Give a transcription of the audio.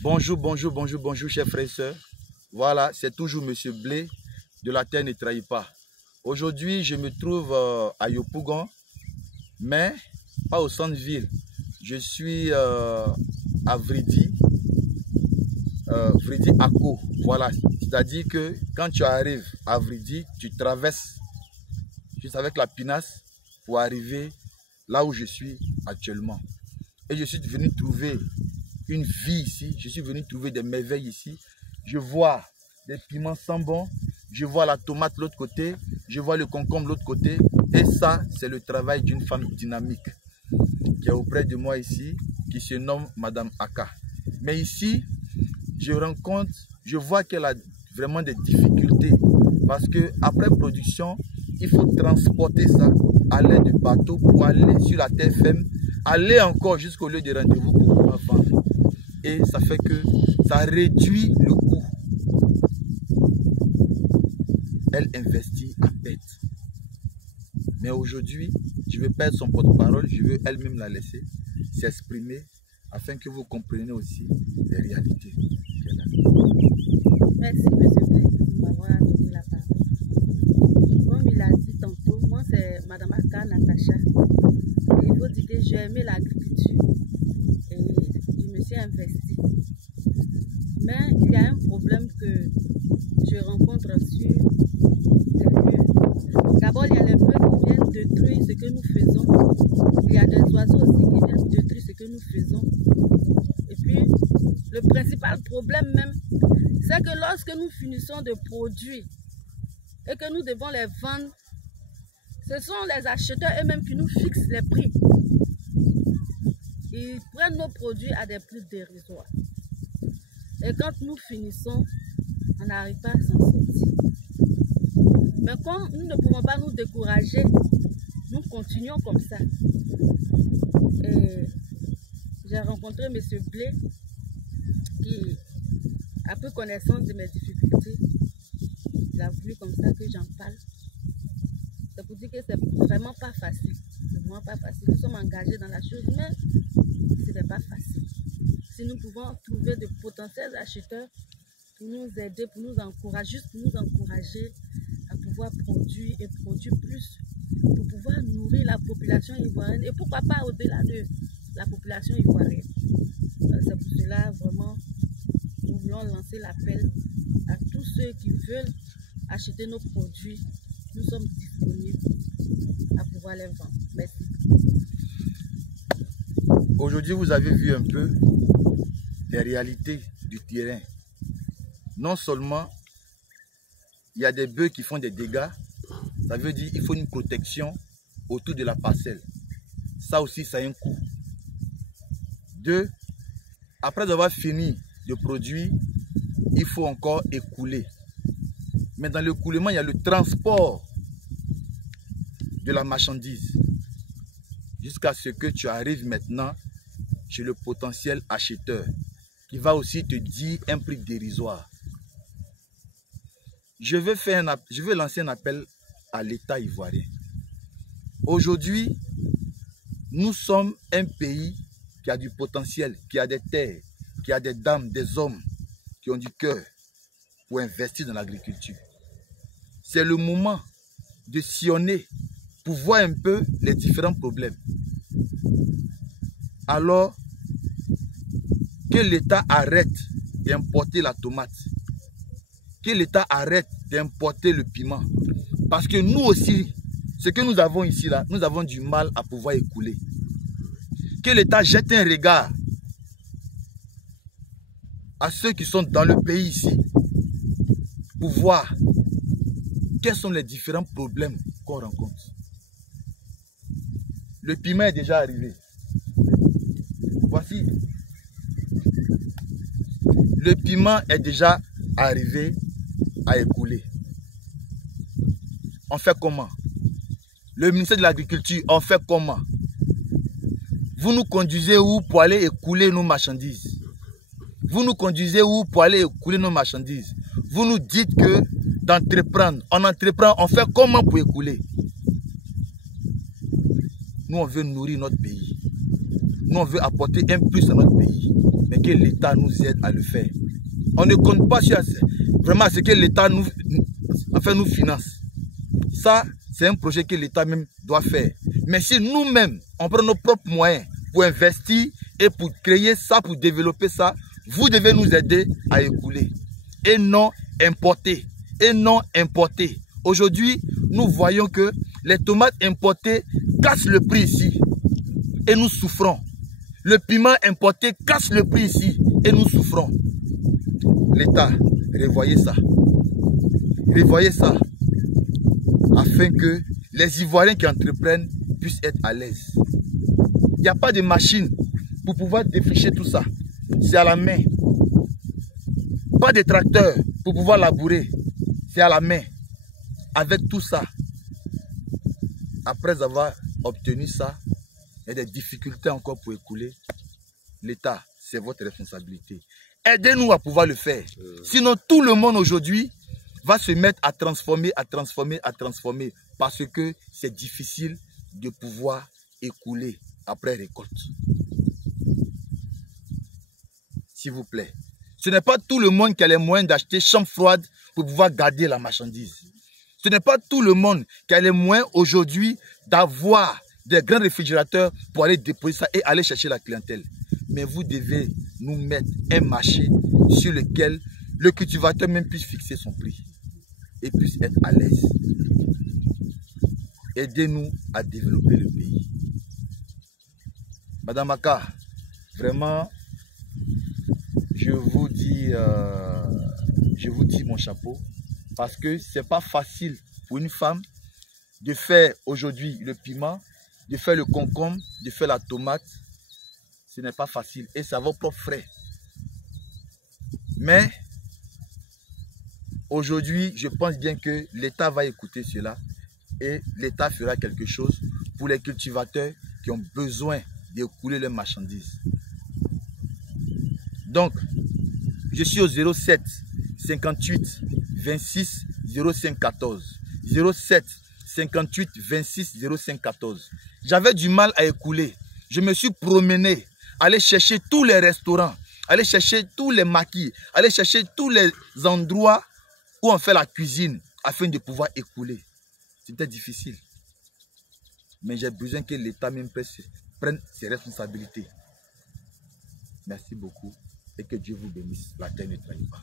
Bonjour, chers frères et sœurs. Voilà, c'est toujours Monsieur Blé de la Terre ne trahit pas. Aujourd'hui, je me trouve à Yopougon, mais pas au centre-ville. Je suis à Vridi, Vridi Ako. Voilà, c'est-à-dire que quand tu arrives à Vridi, tu traverses juste avec la pinasse pour arriver là où je suis actuellement. Et je suis venu trouver une vie ici, je suis venu trouver des merveilles ici. Je vois des piments sans bon, je vois la tomate de l'autre côté, je vois le concombre de l'autre côté. Et ça, c'est le travail d'une femme dynamique qui est auprès de moi ici, qui se nomme Madame Aka. Mais ici, je vois qu'elle a vraiment des difficultés parce que après production, il faut transporter ça à l'aide de bateau pour aller sur la terre ferme, aller encore jusqu'au lieu de rendez-vous pour pouvoir vendre. Et ça fait que ça réduit le coût. Elle investit à perte. Mais aujourd'hui, je vais perdre son porte-parole, je veux elle-même la laisser s'exprimer afin que vous compreniez aussi les réalités. Merci M. Blé de m'avoir donné la parole. Comme il a dit tantôt, moi c'est Madame Aka Natacha. Et il faut dire que j'ai aimé l'agriculture et je me suis investie. Mais il y a un problème que je rencontre sur les lieux. D'abord, il y a les bœufs qui viennent détruire ce que nous faisons. Il y a des oiseaux aussi qui viennent détruire ce que nous faisons. Et puis, le principal problème même, c'est que lorsque nous finissons de produire et que nous devons les vendre, ce sont les acheteurs eux-mêmes qui nous fixent les prix. Ils prennent nos produits à des prix dérisoires. Et quand nous finissons, on n'arrive pas à s'en sortir. Mais comme nous ne pouvons pas nous décourager, nous continuons comme ça. Et j'ai rencontré M. Blé qui a pris connaissance de mes difficultés. Il a voulu comme ça que j'en parle. C'est pour dire que c'est vraiment pas facile. C'est vraiment pas facile. Nous sommes engagés dans la chose, mais ce n'est pas facile. Si nous pouvons trouver de potentiels acheteurs pour nous aider, pour nous encourager, juste pour nous encourager à pouvoir produire et produire plus, pour pouvoir nourrir la population ivoirienne et pourquoi pas au-delà de la population ivoirienne. C'est pour cela vraiment nous voulons lancer l'appel à tous ceux qui veulent acheter nos produits. Nous sommes disponibles à pouvoir les vendre. Merci. Aujourd'hui, vous avez vu un peu les réalités du terrain. Non seulement il y a des bœufs qui font des dégâts, ça veut dire qu'il faut une protection autour de la parcelle. Ça aussi, ça a un coût. Deux, après avoir fini de produire, il faut encore écouler. Mais dans l'écoulement, il y a le transport de la marchandise jusqu'à ce que tu arrives maintenant chez le potentiel acheteur qui va aussi te dire un prix dérisoire. Je vais lancer un appel à l'État ivoirien. Aujourd'hui, nous sommes un pays qui a du potentiel, qui a des terres, qui a des dames, des hommes qui ont du cœur pour investir dans l'agriculture. C'est le moment de sillonner pour voir un peu les différents problèmes. Alors que l'État arrête d'importer la tomate, que l'État arrête d'importer le piment. Parce que nous aussi, ce que nous avons ici, là, nous avons du mal à pouvoir écouler. Que l'État jette un regard à ceux qui sont dans le pays ici pour voir quels sont les différents problèmes qu'on rencontre. Le piment est déjà arrivé. Voici. Le piment est déjà arrivé à écouler. On fait comment? Le ministère de l'Agriculture, on fait comment? Vous nous conduisez où pour aller écouler nos marchandises? Vous nous conduisez où pour aller écouler nos marchandises? Vous nous dites que d'entreprendre, on entreprend, on fait comment pour écouler? Nous, on veut nourrir notre pays. Nous, on veut apporter un plus à notre pays. mais que l'État nous aide à le faire. On ne compte pas sur vraiment ce que l'État nous finance. Ça, c'est un projet que l'État même doit faire. Mais si nous-mêmes, on prend nos propres moyens pour investir et pour créer ça, pour développer ça, vous devez nous aider à écouler. Et non importer. Et non importer. Aujourd'hui, nous voyons que les tomates importées cassent le prix ici. Et nous souffrons. Le piment importé casse le prix ici. Et nous souffrons. L'État, revoyez ça. Revoyez ça. Afin que les Ivoiriens qui entreprennent puissent être à l'aise. Il n'y a pas de machine pour pouvoir défricher tout ça. C'est à la main. Pas de tracteur pour pouvoir labourer. C'est à la main. Avec tout ça, après avoir obtenu ça, il y a des difficultés encore pour écouler. L'État, c'est votre responsabilité. Aidez-nous à pouvoir le faire. Sinon, tout le monde aujourd'hui va se mettre à transformer, parce que c'est difficile de pouvoir écouler après récolte. S'il vous plaît. Ce n'est pas tout le monde qui a les moyens d'acheter chambre froide pour pouvoir garder la marchandise. Ce n'est pas tout le monde qui a les moyens aujourd'hui d'avoir des grands réfrigérateurs pour aller déposer ça et aller chercher la clientèle. Mais vous devez nous mettre un marché sur lequel le cultivateur même puisse fixer son prix et puisse être à l'aise. Aidez-nous à développer le pays. Madame Aka, vraiment, je vous dis mon chapeau, parce que c'est pas facile pour une femme de faire aujourd'hui le piment, de faire le concombre, de faire la tomate. Ce n'est pas facile et ça va propre frais. Mais aujourd'hui, je pense bien que l'État va écouter cela et l'État fera quelque chose pour les cultivateurs qui ont besoin d'écouler leurs marchandises. Donc, je suis au 07 58 26 05 14. 07 58 26 05 14. J'avais du mal à écouler. Je me suis promené, aller chercher tous les restaurants, aller chercher tous les maquis, aller chercher tous les endroits où on fait la cuisine afin de pouvoir écouler. C'était difficile. Mais j'ai besoin que l'État même prenne ses responsabilités. Merci beaucoup et que Dieu vous bénisse. La terre ne trahit pas.